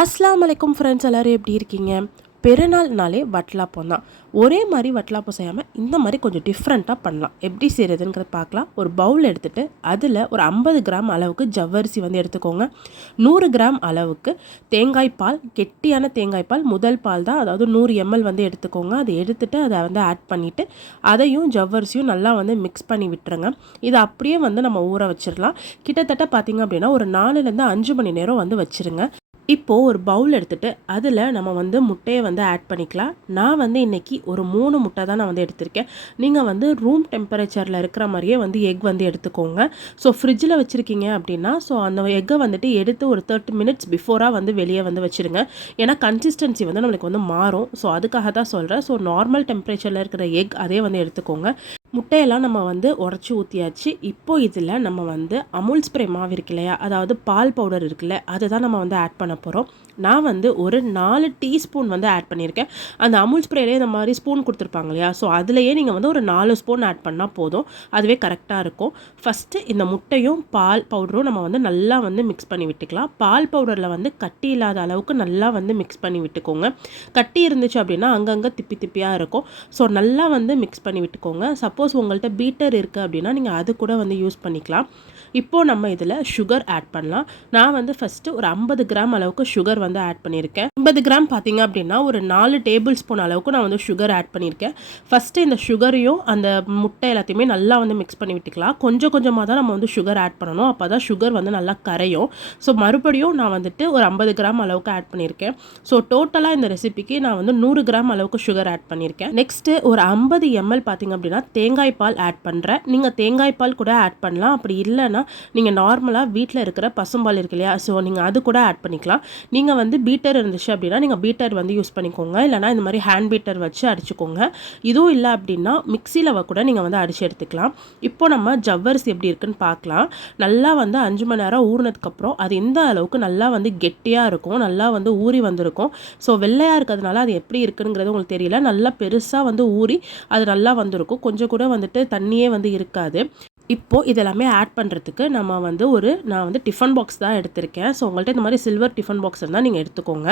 அஸ்ஸலாமு அலைக்கும் ஃப்ரெண்ட்ஸ், எல்லோரும் எப்படி இருக்கீங்க? பெருநாள்னாலே வட்டலாப்பம் தான். ஒரே மாதிரி வட்டலாப்பம் செய்யாமல் இந்த மாதிரி கொஞ்சம் டிஃப்ரெண்ட்டாக பண்ணலாம். எப்படி செய்கிறதுங்கிறத பார்க்கலாம். ஒரு பவுல் எடுத்துகிட்டு அதில் ஒரு 50 கிராம் அளவுக்கு ஜவ்வரிசி வந்து எடுத்துக்கோங்க. 100 கிராம் அளவுக்கு தேங்காய் பால், கெட்டியான தேங்காய் பால், முதல் பால் தான், அதாவது 100 ml வந்து எடுத்துக்கோங்க. அதை எடுத்துகிட்டு அதை வந்து ஆட் பண்ணிவிட்டு அதையும் ஜவ்வரிசியும் நல்லா வந்து மிக்ஸ் பண்ணி விட்டுருங்க. இதை அப்படியே வந்து நம்ம ஊற வச்சிடலாம். கிட்டத்தட்ட பார்த்திங்க அப்படின்னா ஒரு 4லேருந்து 5 மணி நேரம் வந்து வச்சுருங்க. இப்போது ஒரு பவுல் எடுத்துகிட்டு அதில் நம்ம வந்து முட்டையை வந்து ஆட் பண்ணிக்கலாம். நான் வந்து இன்றைக்கி ஒரு 3 முட்டை தான் நான் வந்து எடுத்திருக்கேன். நீங்கள் வந்து ரூம் டெம்பரேச்சரில் இருக்கிற மாதிரியே வந்து எக் வந்து எடுத்துக்கோங்க. ஸோ ஃப்ரிட்ஜில் வச்சுருக்கீங்க அப்படின்னா அந்த எக்கை வந்துட்டு எடுத்து ஒரு 30 மினிட்ஸ் பிஃபோராக வந்து வெளியே வந்து வச்சுருங்க. ஏன்னா கன்சிஸ்டன்சி வந்து நம்மளுக்கு வந்து மாறும். ஸோ அதுக்காக தான் சொல்கிறேன். ஸோ நார்மல் டெம்பரேச்சரில் இருக்கிற எக் அதே வந்து எடுத்துக்கோங்க. முட்டையெல்லாம் நம்ம வந்து உடச்சி ஊற்றியாச்சு. இப்போது இதில் நம்ம வந்து அமுல் ஸ்ப்ரே மாவு இருக்கு இல்லையா, அதாவது பால் பவுடர் இருக்குல்ல, அதை தான் நம்ம வந்து ஆட் பண்ண போகிறோம். நான் வந்து ஒரு 4 டீஸ்பூன் வந்து ஆட் பண்ணியிருக்கேன். அந்த அமுல் ஸ்ப்ரேலேயே இந்த மாதிரி ஸ்பூன் கொடுத்துருப்பாங்க இல்லையா, ஸோ அதுலேயே நீங்கள் வந்து ஒரு 4 ஸ்பூன் ஆட் பண்ணால் போதும். அதுவே கரெக்டாக இருக்கும். ஃபஸ்ட்டு இந்த முட்டையும் பால் பவுடரும் நம்ம வந்து நல்லா வந்து மிக்ஸ் பண்ணி விட்டுக்கலாம். பால் பவுடரில் வந்து கட்டி இல்லாத அளவுக்கு நல்லா வந்து மிக்ஸ் பண்ணி விட்டுக்கோங்க. கட்டி இருந்துச்சு அப்படின்னா அங்கங்கே திப்பி திப்பியாக இருக்கும். ஸோ நல்லா வந்து மிக்ஸ் பண்ணி விட்டுக்கோங்க. சப்போஸ் உங்கள்கிட்ட பீட்டர் இருக்குது அப்படின்னா நீங்கள் அது கூட வந்து யூஸ் பண்ணிக்கலாம். இப்போது நம்ம இதில் சுகர் ஆட் பண்ணலாம். நான் வந்து ஃபஸ்ட்டு ஒரு 50 கிராம் அளவுக்கு சுகர் வந்து ஆட் பண்ணியிருக்கேன். 50 கிராம் பார்த்தீங்க அப்படின்னா ஒரு 4 டேபிள் ஸ்பூன் அளவுக்கு நான் வந்து சுகர் ஆட் பண்ணியிருக்கேன். ஃபஸ்ட்டு இந்த சுகரையும் அந்த முட்டை எல்லாத்தையுமே நல்லா வந்து மிக்ஸ் பண்ணி விட்டுக்கலாம். கொஞ்சம் கொஞ்சமாக தான் நம்ம வந்து சுகர் ஆட் பண்ணணும். அப்போ தான் சுகர் வந்து நல்லா கரையும். ஸோ மறுபடியும் நான் வந்துட்டு ஒரு 50 கிராம் அளவுக்கு ஆட் பண்ணியிருக்கேன். ஸோ டோட்டலாக இந்த ரெசிபிக்கு நான் வந்து 100 கிராம் அளவுக்கு சுகர் ஆட் பண்ணியிருக்கேன். நெக்ஸ்ட்டு ஒரு 50 ml பார்த்தீங்க அப்படின்னா தேங்காய் பால் ஆட் பண்ணுறேன். நீங்கள் தேங்காய் பால் கூட ஆட் பண்ணலாம். அப்படி இல்லைன்னா நீங்கள் நார்மலாக வீட்டில் இருக்கிற பசும்பால் இருக்கு இல்லையா, ஸோ நீங்கள் அது கூட ஆட் பண்ணிக்கலாம். நீங்கள் வந்து பீட்டர் இருந்துச்சு அப்படின்னா நீங்கள் பீட்டர் வந்து யூஸ் பண்ணிக்கோங்க. இல்லைனா இந்த மாதிரி ஹேண்ட் பீட்டர் வச்சு அடிச்சுக்கோங்க. இதுவும் இல்லை அப்படின்னா மிக்சியில் கூட நீங்கள் வந்து அடித்து எடுத்துக்கலாம். இப்போ நம்ம ஜவ்வரிசி எப்படி இருக்குன்னு பார்க்கலாம். நல்லா வந்து 5 மணி நேரம் ஊறினதுக்கப்புறம் அது எந்த அளவுக்கு நல்லா வந்து கெட்டியாக இருக்கும், நல்லா வந்து ஊறி வந்திருக்கும். ஸோ வெள்ளையாக இருக்கிறதுனால அது எப்படி இருக்குங்கிறது உங்களுக்கு தெரியல. நல்லா பெருசாக வந்து ஊறி அது நல்லா வந்திருக்கும். கொஞ்சம் கூட வந்துட்டு தண்ணியே வந்து இருக்காது. இப்போது இதெல்லாமே ஆட் பண்ணுறதுக்கு நம்ம வந்து நான் வந்து டிஃபன் பாக்ஸ் தான் எடுத்திருக்கேன். ஸோ உங்கள்கிட்ட இந்த மாதிரி சில்வர் டிஃபன் பாக்ஸ் இருந்தால் நீங்கள் எடுத்துக்கோங்க.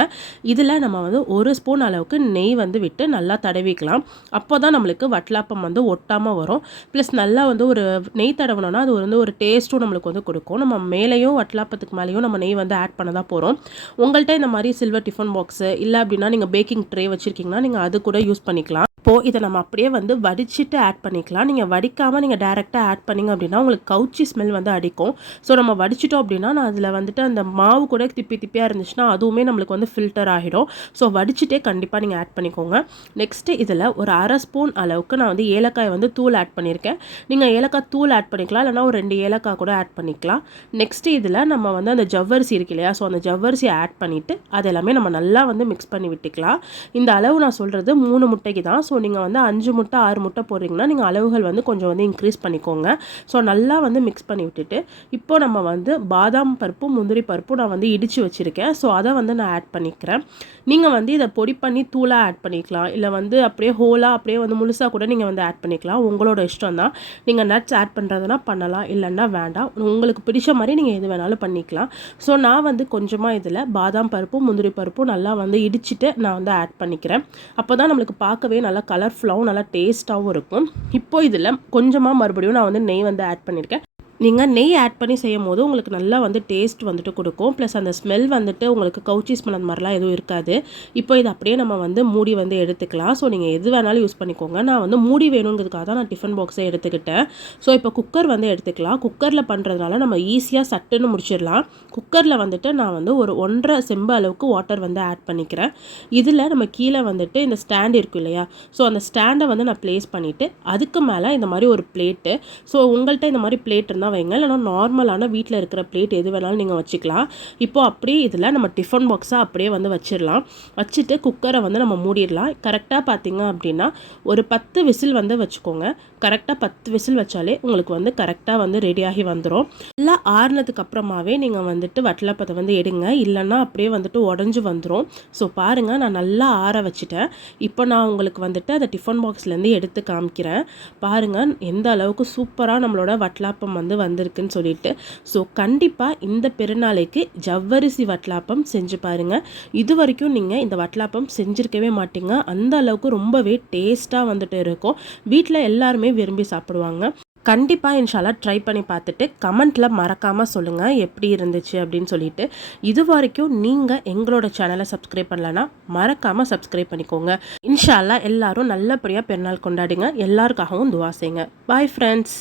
இதில் நம்ம வந்து 1 ஸ்பூன் அளவுக்கு நெய் வந்து விட்டு நல்லா தடவிக்கலாம். அப்போ தான் நம்மளுக்கு வட்டலாப்பம் வந்து ஒட்டாமல் வரும். ப்ளஸ் நல்லா வந்து ஒரு நெய் தடவினோன்னா அது வந்து ஒரு டேஸ்ட்டும் நம்மளுக்கு வந்து கொடுக்கும். நம்ம மேலேயும் வட்டலாப்பத்துக்கு மேலேயும் நம்ம நெய் வந்து ஆட் பண்ண தான் போகிறோம். உங்கள்கிட்ட இந்த மாதிரி சில்வர் டிஃபன் பாக்ஸு இல்லை அப்படின்னா நீங்கள் பேக்கிங் ட்ரே வச்சுருக்கீங்கன்னா நீங்கள் அது கூட யூஸ் பண்ணிக்கலாம். இப்போது இதை நம்ம அப்படியே வந்து வடிச்சிட்டு ஆட் பண்ணிக்கலாம். நீங்கள் வடிக்காமல் நீங்கள் டேரெக்டாக ஆட் பண்ணிங்க அப்படின்னா உங்களுக்கு கவுச்சி ஸ்மெல் வந்து அடிக்கும். ஸோ நம்ம வடிச்சிட்டோம் அப்படின்னா நான் அதில் வந்துட்டு அந்த மாவு கூட திப்பி திப்பியாக இருந்துச்சுன்னா அதுவுமே நம்மளுக்கு வந்து ஃபில்டர் ஆகிடும். ஸோ வடிச்சிட்டே கண்டிப்பாக நீங்கள் ஆட் பண்ணிக்கோங்க. நெக்ஸ்ட்டு இதில் ஒரு 1/2 ஸ்பூன் அளவுக்கு நான் வந்து ஏலக்காய் வந்து தூள் ஆட் பண்ணியிருக்கேன். நீங்கள் ஏலக்காய் தூள் ஆட் பண்ணிக்கலாம், இல்லைனா ஒரு 2 ஏலக்காய் கூட ஆட் பண்ணிக்கலாம். நெக்ஸ்ட்டு இதில் நம்ம வந்து அந்த ஜவ்வரிசி இருக்கு இல்லையா, ஸோ அந்த ஜவ்வரிசியை ஆட் பண்ணிவிட்டு அது எல்லாமே நம்ம நல்லா வந்து மிக்ஸ் பண்ணி விட்டுக்கலாம். இந்த அளவு நான் சொல்கிறது 3 முட்டைக்கு தான். ஸோ நீங்கள் வந்து 5 முட்டை 6 முட்டை போடுறீங்கன்னா நீங்கள் அளவுகள் வந்து கொஞ்சம் வந்து இன்க்ரீஸ் பண்ணிக்கோங்க. ஸோ நல்லா வந்து மிக்ஸ் பண்ணி விட்டுட்டு இப்போ நம்ம வந்து பாதாம் பருப்பும் முந்திரி பருப்பும் நான் வந்து இடித்து வச்சுருக்கேன். ஸோ அதை வந்து நான் ஆட் பண்ணிக்கிறேன். நீங்கள் வந்து இதை பொடி பண்ணி தூளாக ஆட் பண்ணிக்கலாம், இல்லை வந்து அப்படியே ஹோலாக அப்படியே வந்து முழுசாக கூட நீங்கள் வந்து ஆட் பண்ணிக்கலாம். உங்களோட இஷ்டம் தான். நீங்கள் நட்ஸ் ஆட் பண்ணுறதுனா பண்ணலாம், இல்லைன்னா வேண்டாம். உங்களுக்கு பிடிச்ச மாதிரி நீங்கள் எது வேணாலும் பண்ணிக்கலாம். ஸோ நான் வந்து கொஞ்சமாக இதில் பாதாம் பருப்பும் முந்திரி பருப்பும் நல்லா வந்து இடிச்சிட்டு நான் வந்து ஆட் பண்ணிக்கிறேன். அப்போ தான் நம்மளுக்கு பார்க்கவே நல்லா கலர்ஃபுல்லாகவும் நல்லா டேஸ்ட்டாகவும் இருக்கும். இப்போ இதில் கொஞ்சமாக மறுபடியும் நான் வந்து நெய் வந்து ஆட் பண்ணியிருக்கேன். நீங்கள் நெய் ஆட் பண்ணி செய்யும் போது உங்களுக்கு நல்லா வந்து டேஸ்ட் வந்துட்டு கொடுக்கும். ப்ளஸ் அந்த ஸ்மெல் வந்துட்டு உங்களுக்கு கவுச்சி ஸ்மெல் அந்த மாதிரிலாம் எதுவும் இருக்காது. இப்போ இது அப்படியே நம்ம வந்து மூடி வந்து எடுத்துக்கலாம். ஸோ நீங்கள் எது வேணாலும் யூஸ் பண்ணிக்கோங்க. நான் வந்து மூடி வேணுங்கிறதுக்காக தான் நான் டிஃபன் பாக்ஸை எடுத்துக்கிட்டேன். ஸோ இப்போ குக்கர் வந்து எடுத்துக்கலாம். குக்கரில் பண்ணுறதுனால நம்ம ஈஸியாக சட்டுன்னு முடிச்சிடலாம். குக்கரில் வந்துட்டு நான் வந்து ஒரு 1.5 செம்பு அளவுக்கு வாட்டர் வந்து ஆட் பண்ணிக்கிறேன். இதில் நம்ம கீழே வந்துட்டு இந்த ஸ்டாண்ட் இருக்கும் இல்லையா, ஸோ அந்த ஸ்டாண்டை வந்து நான் ப்ளேஸ் பண்ணிவிட்டு அதுக்கு மேலே இந்த மாதிரி ஒரு பிளேட்டு, ஸோ உங்கள்கிட்ட இந்த மாதிரி பிளேட் இருந்தால் வைங்க, இல்லைனா நார்மலான வீட்டில் இருக்கிற பிளேட் எது வேணாலும் நீங்கள் வச்சுக்கலாம். இப்போ அப்படியே இதில் நம்ம டிஃபன் பாக்ஸாக அப்படியே வந்து வச்சிடலாம். வச்சுட்டு குக்கரை வந்து நம்ம மூடிடலாம். கரெக்டாக பார்த்தீங்க அப்படின்னா ஒரு 10 விசில் வந்து வச்சுக்கோங்க. கரெக்டாக 10 விசில் வச்சாலே உங்களுக்கு வந்து கரெக்டாக வந்து ரெடியாகி வந்துடும். நல்லா ஆறுனதுக்கு அப்புறமாவே நீங்கள் வந்துட்டு வட்டலாப்பத்தை வந்து எடுங்க, இல்லைன்னா அப்படியே வந்துட்டு உடஞ்சி வந்துடும். ஸோ பாருங்கள், நான் நல்லா ஆற வச்சுட்டேன். இப்போ நான் உங்களுக்கு வந்துட்டு அந்த டிஃபன் பாக்ஸ்லேருந்து எடுத்து காமிக்கிறேன். பாருங்கள் எந்த அளவுக்கு சூப்பராக நம்மளோட வட்டலாப்பம் வந்து வந்திருக்குன்னு சொல்லிட்டு. ஸோ கண்டிப்பாக இந்த பெருநாளைக்கு ஜவ்வரிசி வட்டலாப்பம் செஞ்சு பாருங்கள். இது வரைக்கும் நீங்கள் இந்த வட்டலாப்பம் செஞ்சுருக்கவே மாட்டீங்க. அந்த அளவுக்கு ரொம்பவே டேஸ்ட்டாக வந்துட்டு இருக்கும். வீட்டில் எல்லாருமே விரும்பி சாப்பிடுவாங்க. கண்டிப்பாக இன்ஷால்லா ட்ரை பண்ணி பார்த்துட்டு கமெண்ட்டில் மறக்காமல் சொல்லுங்கள் எப்படி இருந்துச்சு அப்படின்னு சொல்லிட்டு. இது வரைக்கும் நீங்கள் எங்களோட சேனலை சப்ஸ்கிரைப் பண்ணலன்னா மறக்காமல் சப்ஸ்கிரைப் பண்ணிக்கோங்க. இன்ஷால்லா எல்லாரும் நல்லபடியாக பெருநாள் கொண்டாடுங்க. எல்லாருக்காகவும் துவா செய்யுங்க. Bye friends.